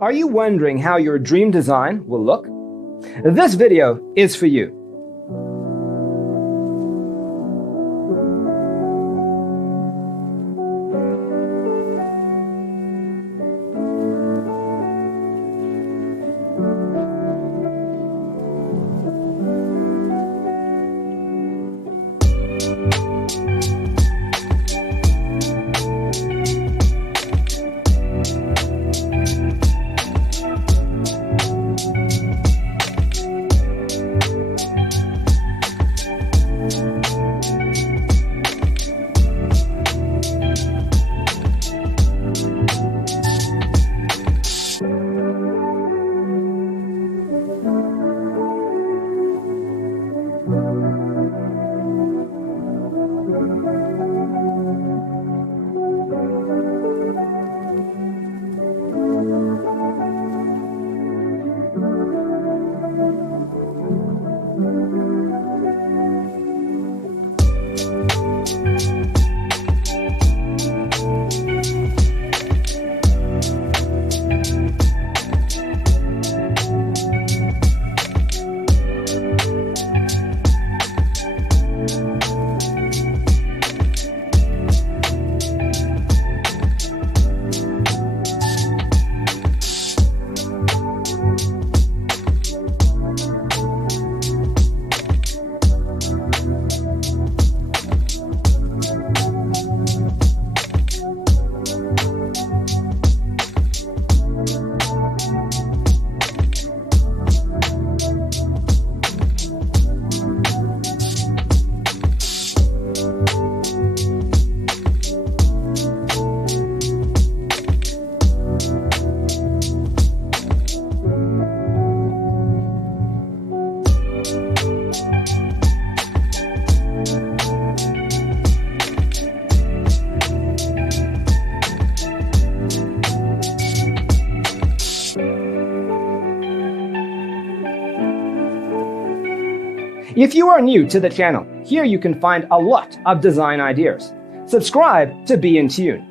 Are you wondering how your dream design will look? This video is for you. If you are new to the channel, here you can find a lot of design ideas. Subscribe to be in tune.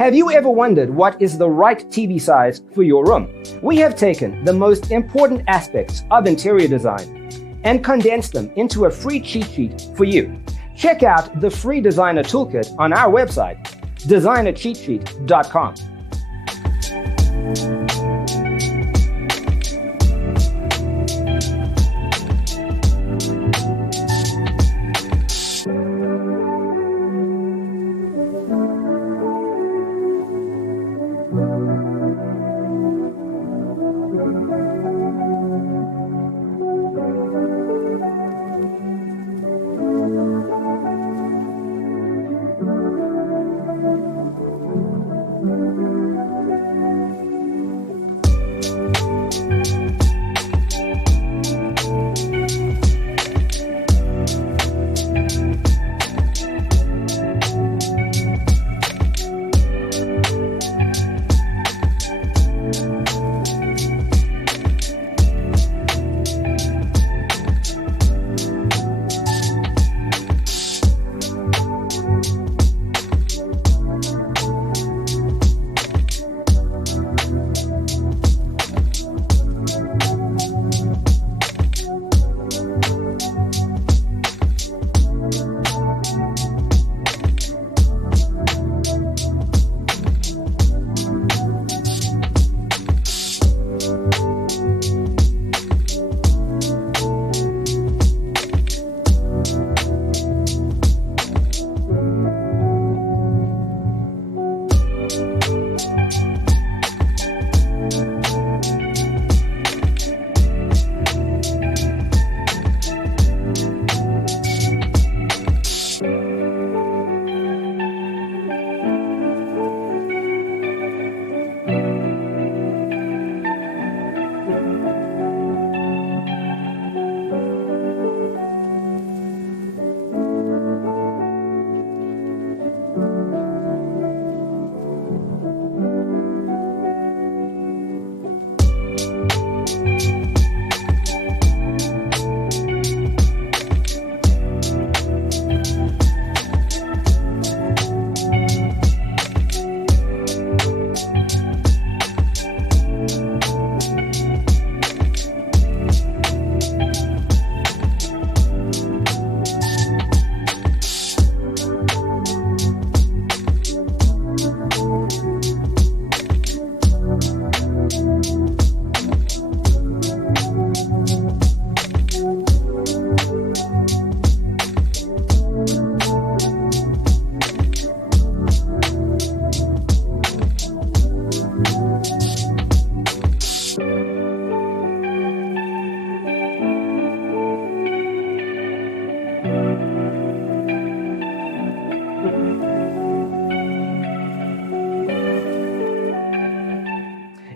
Have you ever wondered what is the right TV size for your room? We have taken the most important aspects of interior design and condensed them into a free cheat sheet for you. Check out the free designer toolkit on our website, designercheatsheet.com.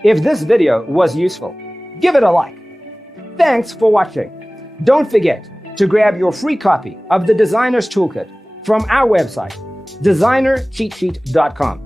If this video was useful, give it a like. Thanks for watching. Don't forget to grab your free copy of the Designer's Toolkit from our website, designercheatsheet.com.